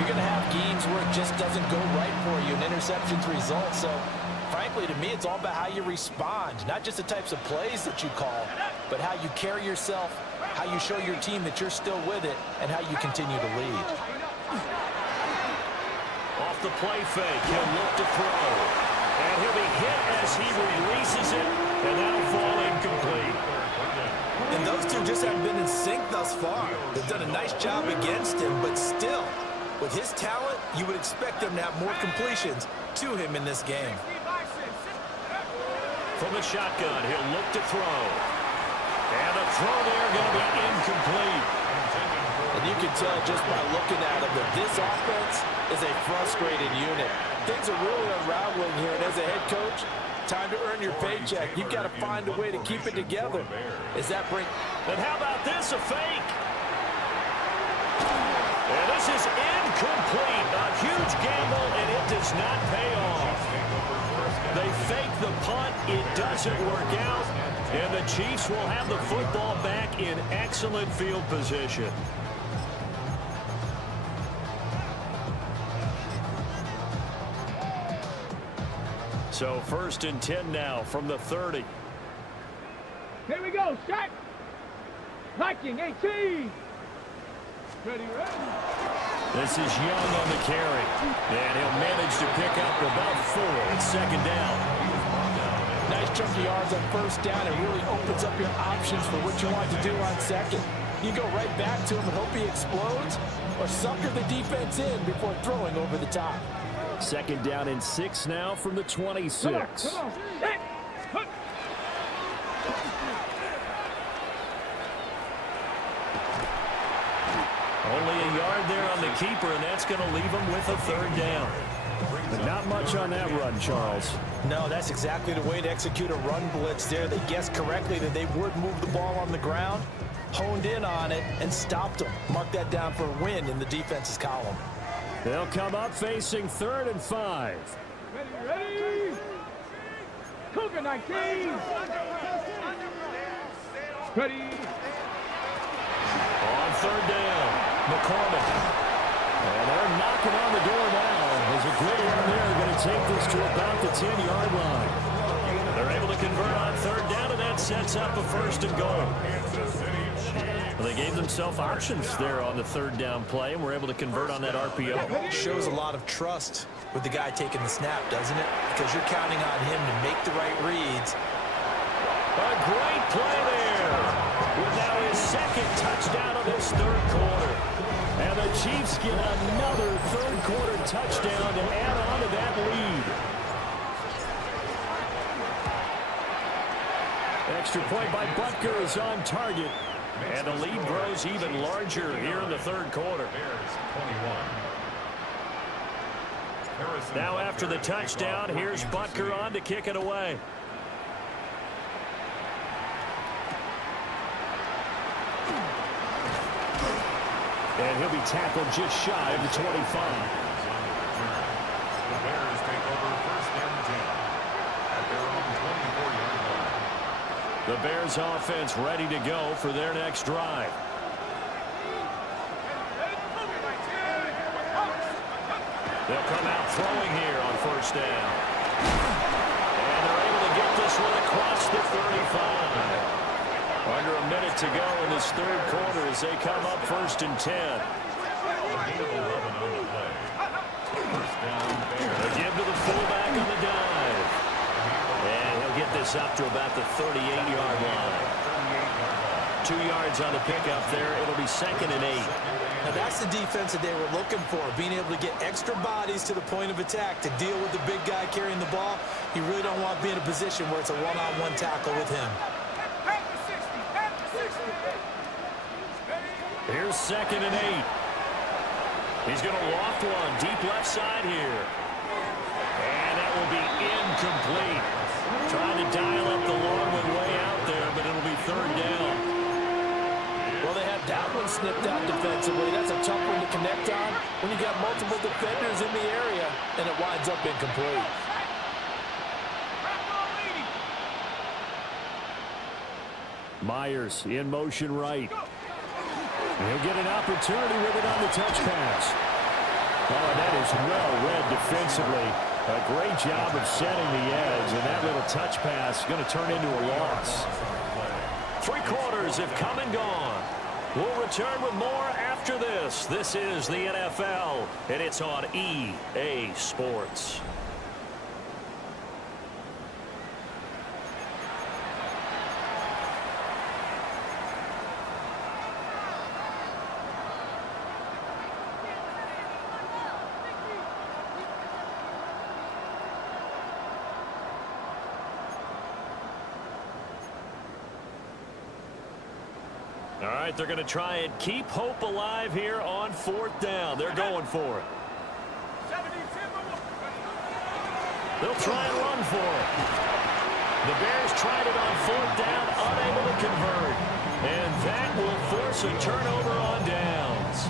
you're going to have games where it just doesn't go right for you, and interceptions result. So, frankly, to me, it's all about how you respond, not just the types of plays that you call, but how you carry yourself, how you show your team that you're still with it, and how you continue to lead. Off the play fake, he'll look to throw. And he'll be hit as he releases it, and that'll fall incomplete. And those two just haven't been in sync thus far. They've done a nice job against him, but still, with his talent, you would expect them to have more completions to him in this game. From the shotgun, he'll look to throw. And the throw there going to be incomplete. And you can tell just by looking at him that this offense is a frustrated unit. Things are really unraveling here, and as a head coach, time to earn your paycheck. You've got to find a way to keep it together. Is that bring? And how about this, a fake? And this is incomplete. A huge gamble, and it does not pay off. They fake the punt. It doesn't work out. And the Chiefs will have the football back in excellent field position. So 1st and 10 now from the 30. Here we go, shot. Viking 18. Ready. This is Young on the carry. And he'll manage to pick up about 4. It's 2nd down. Nice chunky yards on 1st down. It really opens up your options for what you want to do on 2nd. You go right back to him and hope he explodes, or sucker the defense in before throwing over the top. 2nd down and 6 now from the 26. Come on. Hit. Hook. Only a yard there on the keeper, and that's going to leave him with a 3rd down. But not much on that run, Charles. No, that's exactly the way to execute a run blitz there. They guessed correctly that they would move the ball on the ground, honed in on it, and stopped them. Mark that down for a win in the defense's column. They'll come up facing 3rd and 5. Ready. Cougar 19. Ready. On 3rd down, McCormick. And they're knocking on the door now. There's a good run there. Going to take this to about the 10-yard line. They're able to convert on 3rd down, and that sets up a 1st and goal. Well, they gave themselves options there on the 3rd down play, and were able to convert on that RPO. Shows a lot of trust with the guy taking the snap, doesn't it? Because you're counting on him to make the right reads. A great play there. With now his 2nd touchdown of this 3rd quarter. And the Chiefs get another 3rd quarter touchdown to add on to that lead. Extra point by Butker is on target. And the lead grows even larger here in the 3rd quarter. Now after the touchdown, here's Butker on to kick it away. And he'll be tackled just shy of the 25. The Bears take over 1st and 10 at their own 24-yard line. The Bears offense ready to go for their next drive. They'll come out throwing here on 1st down. And they're able to get this one across the 35. Under a minute to go in this 3rd quarter as they come up 1st and 10. They give to the fullback on the dive. And he'll get this up to about the 38-yard line. 2 yards on the pickup there. It'll be 2nd and 8. Now that's the defense that they were looking for, being able to get extra bodies to the point of attack to deal with the big guy carrying the ball. You really don't want to be in a position where it's a one-on-one tackle with him. Here's 2nd and 8. He's going to loft one deep left side here. And that will be incomplete. Trying to dial up the long one way out there, but it'll be 3rd down. Well, they had that one snipped out defensively. That's a tough one to connect on when you got multiple defenders in the area, and it winds up incomplete. Myers in motion right. He'll get an opportunity with it on the touch pass. Oh, that is well read defensively. A great job of setting the edge, and that little touch pass is going to turn into a loss. 3 quarters have come and gone. We'll return with more after this. This is the NFL, and it's on EA Sports. All right, they're going to try and keep hope alive here on 4th down. They're going for it. They'll try and run for it. The Bears tried it on 4th down, unable to convert. And that will force a turnover on downs.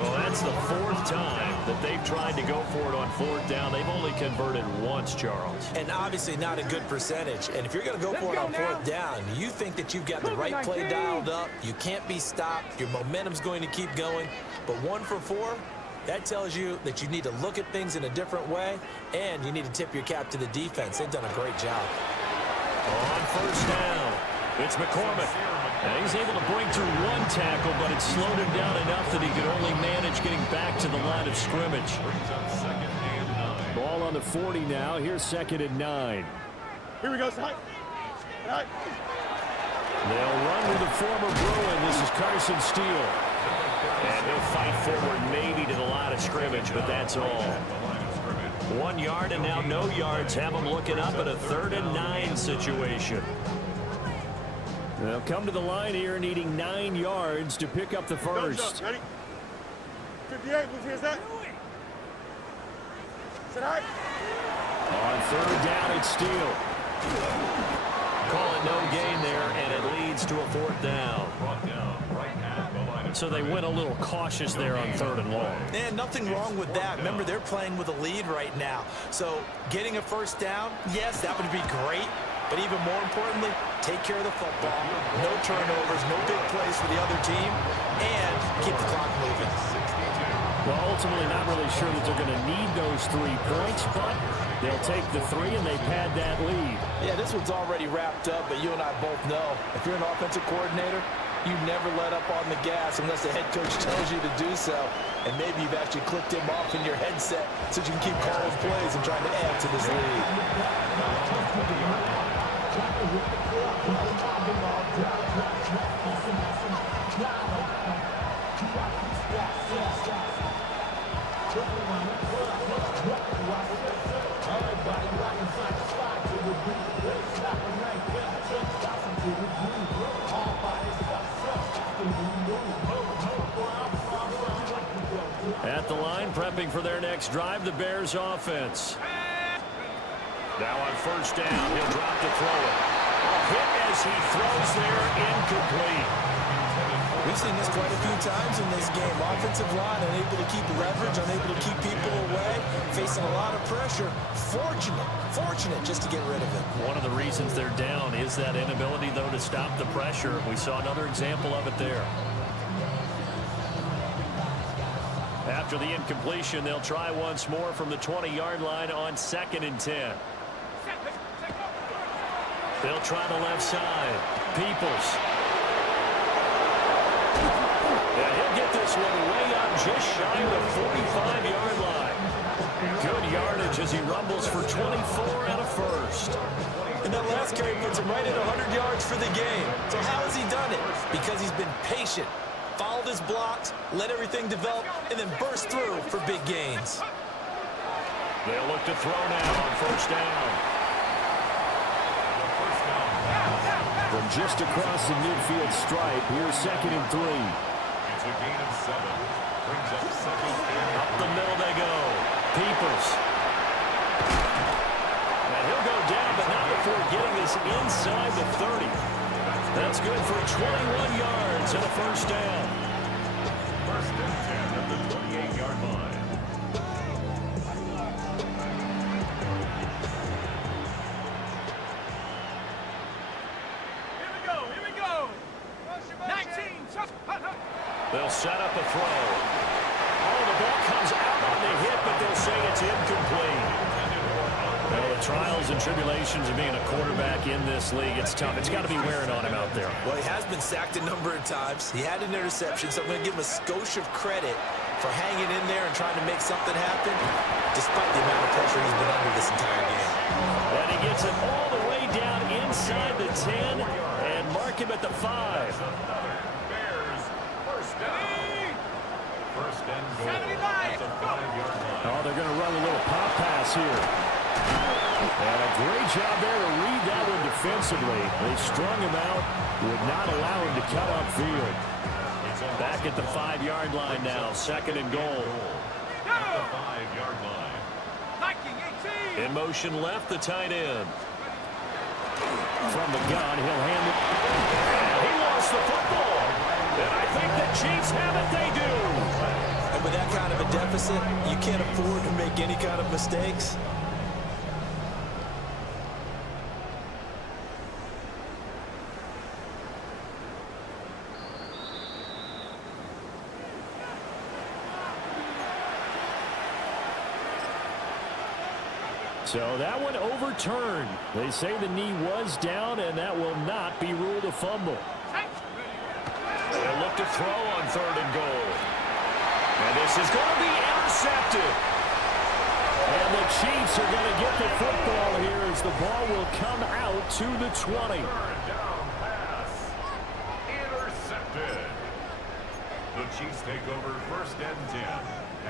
Well, that's the 4th time that they've tried to go for it on 4th down. They've only converted once, Charles. And obviously not a good percentage. And if you're going to go for it on 4th down, you think that you've got the right play dialed up. You can't be stopped. Your momentum's going to keep going. But 1 for 4, that tells you that you need to look at things in a different way, and you need to tip your cap to the defense. They've done a great job. On 1st down, it's McCormick. And he's able to break through 1 tackle, but it slowed him down enough that he could only manage getting back to the line of scrimmage. Ball on the 40 now. Here's 2nd and 9. Here we go, Sai. They'll run with the former Bruin. This is Carson Steele. And he'll fight forward maybe to the line of scrimmage, but that's all. 1 yard and now no yards. Have them looking up at a 3rd and 9 situation. They'll come to the line here needing 9 yards to pick up the first. Ready? 58, move here, Zach. Sit high. On 3rd down, it's Steele. Call it no gain there, and it leads to a 4th down. So they went a little cautious there on 3rd and long. And nothing wrong with that. Remember, they're playing with a lead right now. So getting a 1st down, yes, that would be great. But even more importantly, take care of the football. No turnovers, no big plays for the other team, and keep the clock moving. Well, ultimately not really sure that they're going to need those 3 points, but they'll take the 3 and they pad that lead. Yeah, this one's already wrapped up, but you and I both know if you're an offensive coordinator, you never let up on the gas unless the head coach tells you to do so. And maybe you've actually clicked him off in your headset so you can keep calling plays and trying to add to this lead. At the line, prepping for their next drive, the Bears offense. Now on 1st down, he'll drop to throw it. Hit as he throws there, incomplete. We've seen this quite a few times in this game. Offensive line unable to keep leverage, unable to keep people away, facing a lot of pressure. Fortunate just to get rid of it. One of the reasons they're down is that inability, though, to stop the pressure. We saw another example of it there. After the incompletion, they'll try once more from the 20-yard line on 2nd and 10. They'll try the left side. Peoples. And he'll get this one way up just shy of the 45-yard line. Good yardage as he rumbles for 24 and a first. And that last carry puts him right at 100 yards for the game. So how has he done it? Because he's been patient, followed his blocks, let everything develop, and then burst through for big gains. They'll look to throw now on 1st down. From just across the midfield stripe, here's 2nd and 3. It's a gain of 7. Brings up 2nd and Up the middle they go. Peoples. And he'll go down, but not before getting this inside the 30. That's good for 21 yards and a 1st down. 1st and 10 at the 28-yard line. Here we go. 19. They'll set up a throw. Oh, the ball comes out on the hit, but they'll say it's incomplete. Well, the trials and tribulations of being a quarterback in this league, it's tough. It's got to be wearing on him out there. Well, he has been sacked a number of times. He had an interception, so I'm going to give him a skosh of credit for hanging in there and trying to make something happen, despite the amount of pressure he's been under this entire game. And he gets it all the way down inside the 10 and mark him at the 5. Bears, 1st down. 1st and goal at the 5-yard line. Oh, they're going to run a little pop pass here. And a great job there to read that one defensively. They strung him out. would not allow him to cut upfield. Back at the 5-yard line now, 2nd and goal. At the 5-yard line. In motion left, the tight end. From the gun, he'll hand it. And he lost the football. And I think the Chiefs have it. They do. And with that kind of a deficit, you can't afford to make any kind of mistakes. So that one overturned. They say the knee was down, and that will not be ruled a fumble. They'll look to throw on 3rd and goal. And this is going to be intercepted. And the Chiefs are going to get the football here as the ball will come out to the 20. 3rd down pass. Intercepted. The Chiefs take over 1st and 10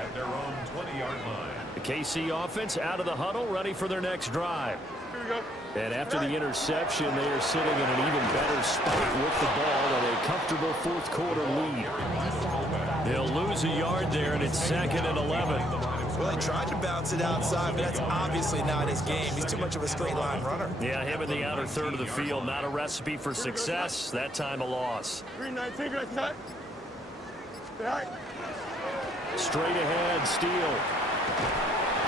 at their own 20-yard line. The KC offense out of the huddle, ready for their next drive. Here we go. And after the interception, they are sitting in an even better spot with the ball and a comfortable 4th quarter lead. They'll lose a yard there, and it's 2nd and 11. Well, he tried to bounce it outside, but that's obviously not his game. He's too much of a straight line runner. Yeah, him in the outer 3rd of the field, not a recipe for success. That time a loss. 319, right side. Straight ahead, Steele.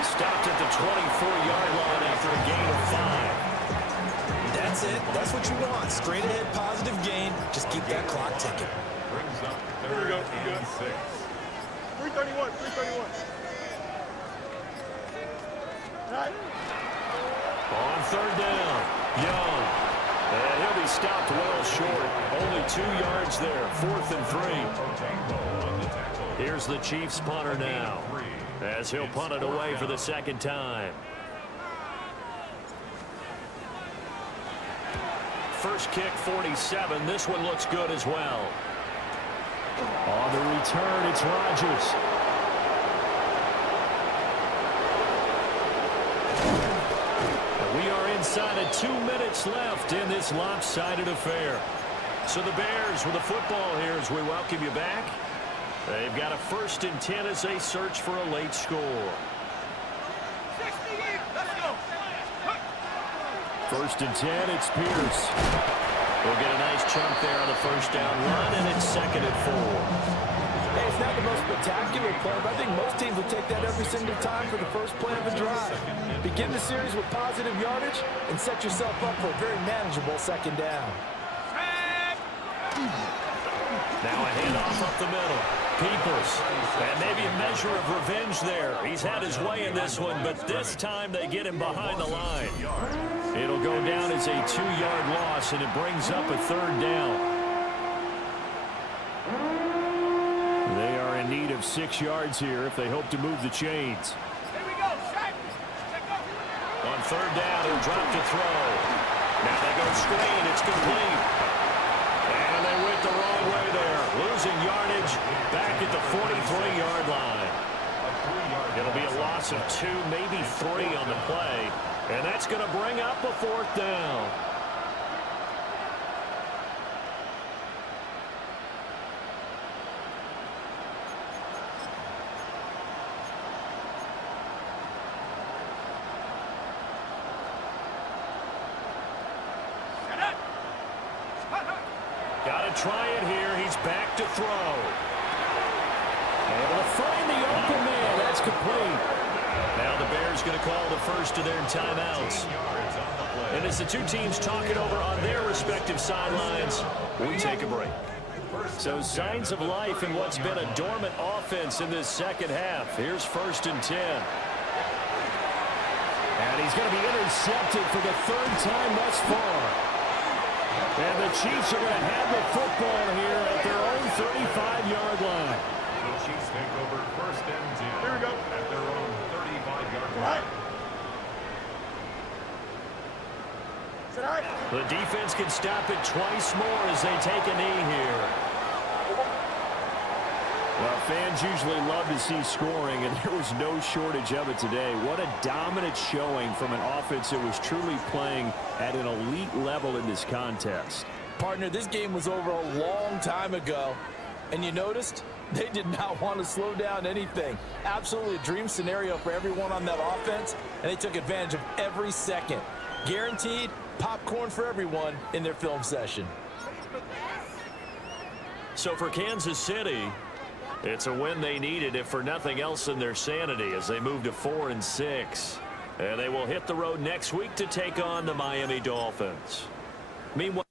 Stopped at the 24-yard line after a gain of 5. That's it. That's what you want. Straight ahead, positive gain. Just keep that clock ticking. Brings up 3rd and 6. 331, 331. Right. On 3rd down, Young. And he'll be stopped well short. Only 2 yards there, 4th and 3. Here's the Chiefs punter now, as he'll punt it away for the 2nd time. First kick, 47. This one looks good as well. On the return, it's Rodgers. We are inside of 2 minutes left in this lopsided affair. So the Bears with the football here as we welcome you back. They've got a 1st and 10 as they search for a late score. 1st and 10, it's Pierce. We'll get a nice chunk there on the 1st down run, and it's 2nd and 4. Hey, it's not the most spectacular play, but I think most teams will take that every single time for the first play of a drive. Begin the series with positive yardage and set yourself up for a very manageable 2nd down. Now a handoff up the middle. Peoples. And maybe a measure of revenge there. He's had his way in this one, but this time they get him behind the line. It'll go down as a 2-yard loss, and it brings up a 3rd down. They are in need of 6 yards here if they hope to move the chains. Here we go. On 3rd down, he'll drop to throw. Now they go screen. It's complete. And they went the wrong way there. Losing yardage back at the 43-yard line. It'll be a loss of 2, maybe 3 on the play. And that's going to bring up a 4th down. Got to try it here. He's back to throw. Able to find the open man. That's complete. Now the Bears going to call the first of their timeouts. And as the two teams talk it over on their respective sidelines, we take a break. So signs of life in what's been a dormant offense in this 2nd half. Here's 1st and 10. And he's going to be intercepted for the 3rd time thus far. And the Chiefs are going to have the football here at their own 35-yard line. The Chiefs take over 1st and 10. Here we go. At their own 35-yard line. The defense can stop it twice more as they take a knee here. Well, fans usually love to see scoring, and there was no shortage of it today. What a dominant showing from an offense that was truly playing at an elite level in this contest. Partner, this game was over a long time ago, and you noticed they did not want to slow down anything. Absolutely a dream scenario for everyone on that offense, and they took advantage of every second. Guaranteed popcorn for everyone in their film session. So for Kansas City, it's a win they needed, if for nothing else in their sanity, as they move to 4-6. And they will hit the road next week to take on the Miami Dolphins. Meanwhile,